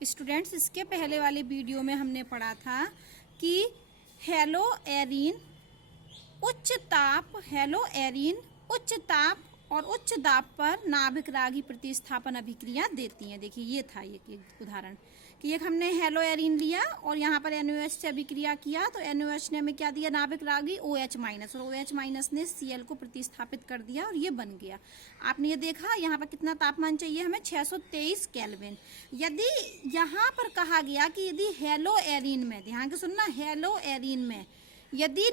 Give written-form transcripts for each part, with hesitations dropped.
Students, इसके पहले वाले वीडियो में हमने पढ़ा था कि हेलो एरीन उच्च ताप और उच्च दाब पर नाभिक रागी प्रतिस्थापन अभिक्रिया देती हैं। देखिए ये था एक उदाहरण कि एक हमने हेलो एरीन लिया और यहाँ पर NaOH से अभिक्रिया किया तो NaOH ने हमें क्या दिया, नाभिक रागी OH माइनस, और OH माइनस ने Cl को प्रतिस्थापित कर दिया और ये बन गया। आपने ये देखा यहाँ पर कितना तापमान चाहिए हमें, 623 केल्विन। यदि यहाँ पर कहा गया कि यदि हेलो एरीन में, ध्यान से सुनना, हेलो एरीन में यदि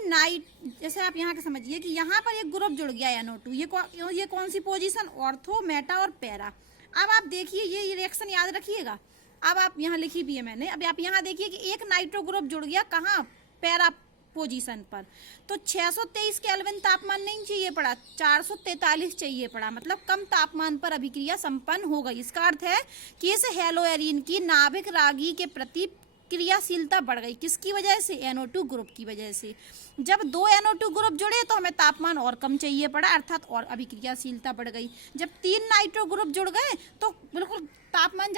जैसे आप यहाँ के समझिए कि यहाँ पर एक ग्रुप जुड़ गया NO2, ये कौन सी पोजीशन, ऑर्थो, मेटा और पैरा। अब आप देखिए ये रिएक्शन याद रखिएगा। अब आप यहाँ लिखी भी है मैंने। अब आप यहाँ देखिए कि एक नाइट्रो ग्रुप जुड़ गया कहाँ, पैरा पोजीशन पर, तो 623 केल्विन तापमान नहीं चाहिए पड़ा, 443 चाहिए पड़ा, मतलब कम तापमान पर अभिक्रिया संपन्न हो गई। इसका अर्थ है कि इस हेलो एरीन की नाभिक रागी के प्रति क्रियाशीलता बढ़ गई। किसकी वजह से? NO2 ग्रुप की वजह से। जब दो NO2 ग्रुप जुड़े तो हमें तापमान और कम चाहिए पड़ा, अर्थात और अभिक्रियाशीलता बढ़ गई। जब 3 नाइट्रो ग्रुप जुड़ गए तो बिल्कुल तापमान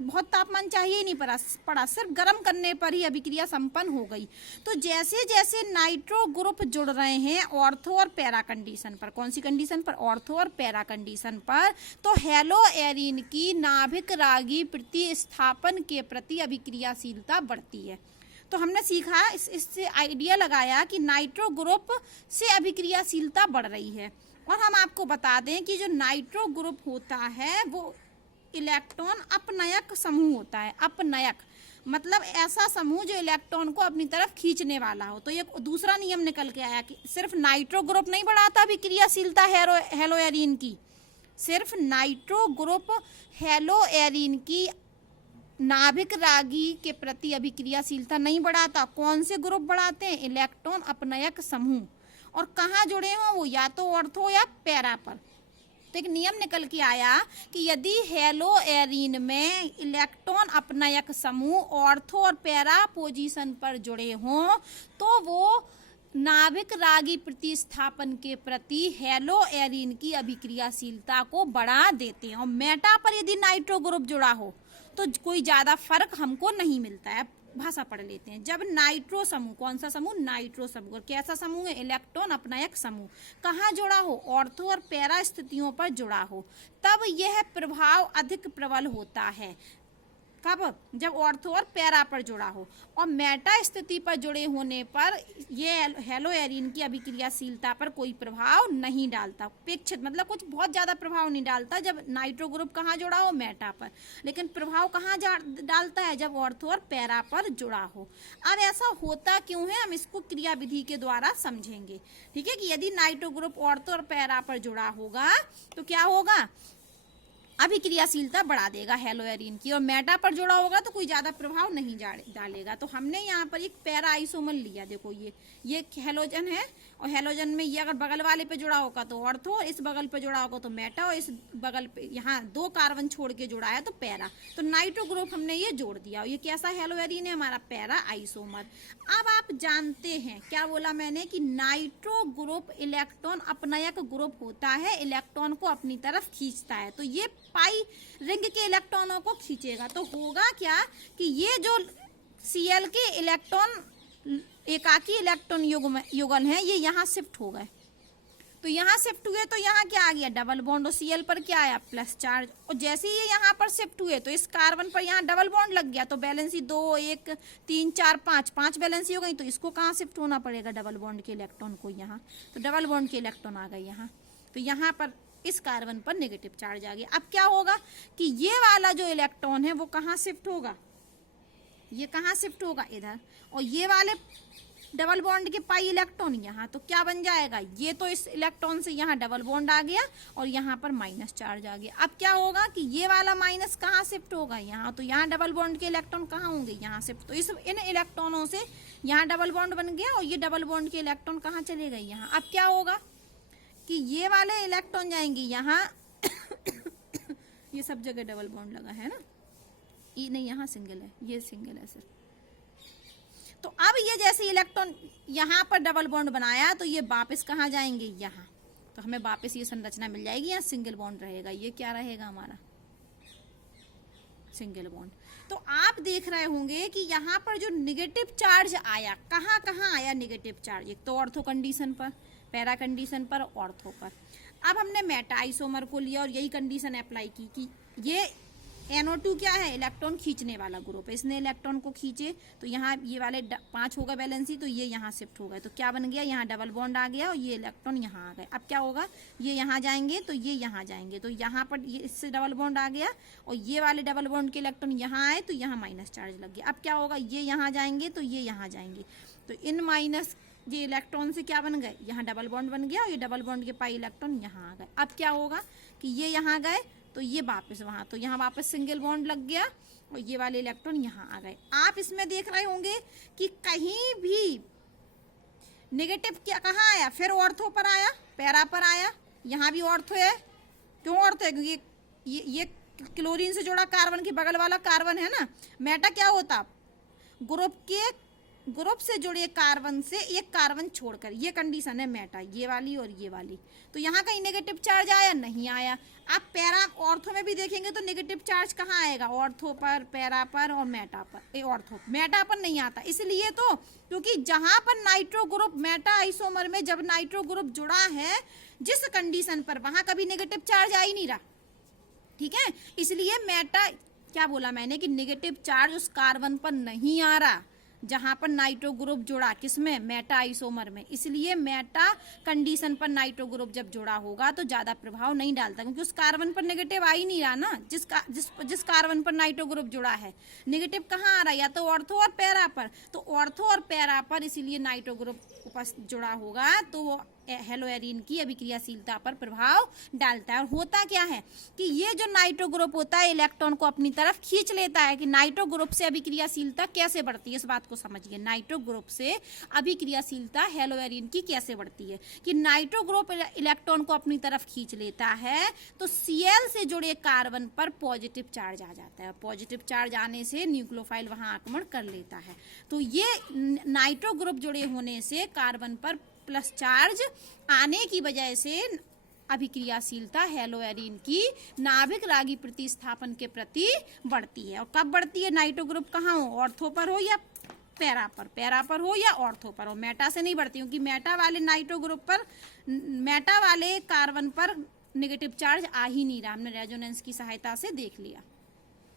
बहुत तापमान चाहिए ही नहीं पड़ा, सिर्फ गर्म करने पर ही अभिक्रिया संपन्न हो गई। तो जैसे जैसे नाइट्रो ग्रुप जुड़ रहे हैं ऑर्थो और पैरा कंडीशन पर, कौन सी कंडीशन पर? ऑर्थो और पैरा कंडीशन पर, तो हेलो एरीन की नाभिक रागी प्रतिस्थापन के प्रति अभिक्रियाशीलता बढ़ती है। तो हमने सीखा, इससे आइडिया लगाया कि नाइट्रो ग्रुप से अभिक्रियाशीलता बढ़ रही है। और हम आपको बता दें कि जो नाइट्रो ग्रुप होता है वो इलेक्ट्रॉन अपनयक समूह होता है। अपनयक मतलब ऐसा समूह जो इलेक्ट्रॉन को अपनी तरफ खींचने वाला हो। तो ये दूसरा नियम निकल के आया कि सिर्फ नाइट्रो ग्रुप नहीं बढ़ाता अभिक्रियाशीलता हेलो एरीन की, सिर्फ नाइट्रो ग्रुप हेलो एरीन की नाभिक रागी के प्रति अभिक्रियाशीलता नहीं बढ़ाता। कौन से ग्रुप बढ़ाते हैं? इलेक्ट्रॉन अपनयक समूह। और कहाँ जुड़े हों वो, या तो ऑर्थो या पैरा पर। तो एक नियम निकल के आया कि यदि हेलो एरीन में इलेक्ट्रॉन अपनयक समूह ऑर्थो और पैरा पोजीशन पर जुड़े हों तो वो नाभिक रागी प्रतिस्थापन के प्रति हेलो एरीन की अभिक्रियाशीलता को बढ़ा देते हैं। और मेटा पर यदि नाइट्रो ग्रुप जुड़ा हो तो कोई ज़्यादा फर्क हमको नहीं मिलता है। भाषा पढ़ लेते हैं। जब नाइट्रो समूह, कौन सा समूह? नाइट्रो समूह। और कैसा समूह है? इलेक्ट्रॉन अपनयक समूह। कहाँ जुड़ा हो? ऑर्थो और पैरा स्थितियों पर जुड़ा हो, तब यह प्रभाव अधिक प्रबल होता है। कब? जब ऑर्थो और पैरा पर जुड़ा हो। और मेटा स्थिति पर जुड़े होने पर ये हेलो एरीन की अभिक्रियाशीलता पर कोई प्रभाव नहीं डालता, अपेक्षित मतलब कुछ बहुत ज़्यादा प्रभाव नहीं डालता जब नाइट्रो ग्रुप कहाँ जुड़ा हो? मेटा पर। लेकिन प्रभाव कहाँ डालता है? जब ऑर्थो और पैरा पर जुड़ा हो। अब ऐसा होता क्यों है, हम इसको क्रिया विधि के द्वारा समझेंगे। ठीक है, कि यदि नाइट्रो ग्रुप ऑर्थो और पैरा पर जुड़ा होगा तो क्या होगा? अभिक्रियाशीलता बढ़ा देगा हेलो एरीन की। और मेटा पर जुड़ा होगा तो कोई ज़्यादा प्रभाव नहीं डालेगा। तो हमने यहाँ पर एक पैरा आइसोमर लिया। देखो ये हेलोजन है, और हेलोजन में ये अगर बगल वाले पे जुड़ा होगा तो ऑर्थो, इस बगल पे जुड़ा होगा तो मेटा, और इस बगल पे यहाँ 2 कार्बन छोड़ के जुड़ा है तो पैरा। तो नाइट्रो ग्रुप हमने ये जोड़ दिया। ये कैसा हेलो एरीन है? हमारा पैरा आइसोमर। अब आप जानते हैं क्या बोला मैंने, कि नाइट्रो ग्रुप इलेक्ट्रॉन अपनयक ग्रुप होता है, इलेक्ट्रॉन को अपनी तरफ खींचता है। तो ये पाई रिंग के इलेक्ट्रॉनों को खींचेगा। तो होगा क्या कि ये जो Cl के इलेक्ट्रॉन एकाकी इलेक्ट्रॉन युगल है ये यहाँ शिफ्ट हो गए। तो यहाँ शिफ्ट हुए तो यहाँ क्या आ गया? Double bond. और Cl पर क्या आया? Plus charge. और जैसे ही ये यहाँ पर शिफ्ट हुए तो इस कार्बन पर यहाँ डबल बॉन्ड लग गया। तो बैलेंसी 2 1 3 4 5 बैलेंसी हो गई। तो इसको कहाँ शिफ्ट होना पड़ेगा? डबल बॉन्ड के इलेक्ट्रॉन को यहाँ। तो डबल बॉन्ड के इलेक्ट्रॉन आ गए यहाँ। तो यहाँ पर इस कार्बन पर नेगेटिव चार्ज आ गया। अब क्या होगा कि ये वाला जो इलेक्ट्रॉन है वो कहाँ शिफ्ट होगा? ये कहाँ शिफ्ट होगा? इधर। और ये वाले डबल बॉन्ड के पाई इलेक्ट्रॉन यहाँ। तो क्या बन जाएगा? ये तो इस इलेक्ट्रॉन से यहाँ डबल बॉन्ड आ गया और यहाँ पर माइनस चार्ज आ गया। अब क्या होगा कि ये वाला माइनस कहाँ शिफ्ट होगा? यहाँ। तो यहाँ डबल बॉन्ड के इलेक्ट्रॉन कहाँ होंगे? यहाँ शिफ्ट। तो इन इलेक्ट्रॉनों से यहाँ डबल बॉन्ड बन गया और ये डबल बॉन्ड के इलेक्ट्रॉन कहाँ चले गए? यहाँ। अब क्या होगा कि ये वाले इलेक्ट्रॉन जाएंगे यहाँ ये सब जगह डबल बॉन्ड लगा है ना, ये नहीं, यहाँ सिंगल है, ये सिंगल है सर। तो अब ये जैसे इलेक्ट्रॉन यहाँ पर डबल बॉन्ड बनाया तो ये वापस कहाँ जाएंगे? यहाँ। तो हमें वापस ये संरचना मिल जाएगी, यहाँ सिंगल बॉन्ड रहेगा। ये क्या रहेगा हमारा? Single bond. तो आप देख रहे होंगे कि यहाँ पर जो निगेटिव चार्ज आया, कहाँ कहाँ आया निगेटिव चार्ज? एक तो ऑर्थो कंडीशन पर, पैरा कंडीशन पर, ऑर्थो पर। अब हमने मेटा आइसोमर को लिया और यही कंडीशन अप्लाई की कि ये NO2 क्या है? इलेक्ट्रॉन खींचने वाला ग्रुप है। इसने इलेक्ट्रॉन को खींचे तो यहाँ ये वाले 5 होगा वैलेंसी, तो ये यहाँ शिफ्ट हो गए, तो क्या बन गया? यहाँ डबल बॉन्ड आ गया और ये इलेक्ट्रॉन यहाँ आ गए। अब क्या होगा? ये यहाँ जाएंगे तो ये यहाँ जाएंगे, तो यहाँ पर ये इससे डबल बॉन्ड आ गया और ये वाले डबल बॉन्ड के इलेक्ट्रॉन यहाँ आए तो यहाँ माइनस चार्ज लग गया। अब क्या होगा? ये यहाँ जाएंगे तो ये यहाँ जाएंगे, तो इन माइनस ये इलेक्ट्रॉन से क्या बन गए? यहाँ डबल बॉन्ड बन गया और ये डबल बॉन्ड के पाई इलेक्ट्रॉन यहाँ आ गए। अब क्या होगा कि ये यहाँ गए तो ये वापस वहाँ, तो यहाँ वापस सिंगल बॉन्ड लग गया और ये वाले इलेक्ट्रॉन यहाँ आ गए। आप इसमें देख रहे होंगे कि कहीं भी नेगेटिव क्या कहाँ आया? फिर ऑर्थो पर आया, पैरा पर आया। यहाँ भी ऑर्थो है। क्यों ऑर्थो है? क्योंकि ये क्लोरीन से जुड़ा कार्बन के बगल वाला कार्बन है ना। मेटा क्या होता? ग्रुप से जुड़े कार्बन से एक कार्बन छोड़कर, ये कंडीशन है मेटा, ये वाली और ये वाली। तो यहाँ कहीं नेगेटिव चार्ज आया? नहीं आया। आप पैरा ऑर्थो में भी देखेंगे तो नेगेटिव चार्ज कहाँ आएगा? ऑर्थो पर, पैरा पर और मेटा पर। ऑर्थो मेटा पर नहीं आता, इसलिए तो क्योंकि जहां पर नाइट्रो ग्रुप मेटा आइसोमर में जब नाइट्रो ग्रुप जुड़ा है जिस कंडीशन पर, वहां कभी नेगेटिव चार्ज आ ही नहीं रहा। ठीक है, इसलिए मेटा क्या बोला मैंने कि नेगेटिव चार्ज उस कार्बन पर नहीं आ रहा जहां पर नाइट्रो ग्रुप जुड़ा, किसमें? मेटा आइसोमर में। इसलिए मेटा कंडीशन पर नाइट्रो ग्रुप जब जुड़ा होगा तो ज्यादा प्रभाव नहीं डालता, क्योंकि उस कार्बन पर नेगेटिव आ ही नहीं रहा ना। जिस कार्बन पर नाइट्रो ग्रुप जुड़ा है, नेगेटिव कहाँ आ रहा है? या तो ऑर्थो और पैरा पर। तो ऑर्थो और पैरा पर इसीलिए नाइट्रो ग्रुप जुड़ा होगा तो वो हेलोएरिन की अभिक्रियाशीलता पर प्रभाव डालता है। और होता क्या है कि ये जो नाइट्रो ग्रुप होता है इलेक्ट्रॉन को अपनी तरफ खींच लेता है। कि नाइट्रो ग्रुप से अभिक्रियाशीलता कैसे बढ़ती है, इस बात को समझिए। नाइट्रो ग्रुप से अभिक्रियाशीलता हेलोएरिन की कैसे बढ़ती है कि नाइट्रो ग्रुप इलेक्ट्रॉन को अपनी तरफ खींच लेता है तो Cl से जुड़े कार्बन पर पॉजिटिव चार्ज आ जाता है। पॉजिटिव चार्ज आने से न्यूक्लियोफाइल वहां आक्रमण कर लेता है। तो ये नाइट्रो ग्रुप जुड़े होने से कार्बन पर प्लस चार्ज आने की वजह से अभिक्रियाशीलता हेलोएरिन की नाभिक रागी प्रतिस्थापन के प्रति बढ़ती है। और कब बढ़ती है? नाइट्रो ग्रुप कहाँ हो? ऑर्थो पर हो या पैरा पर हो या ऑर्थो पर हो। मेटा से नहीं बढ़ती, क्योंकि मेटा वाले नाइट्रो ग्रुप पर, मेटा वाले कार्बन पर नेगेटिव चार्ज आ ही नहीं रहा। हमने रेजोनेंस की सहायता से देख लिया।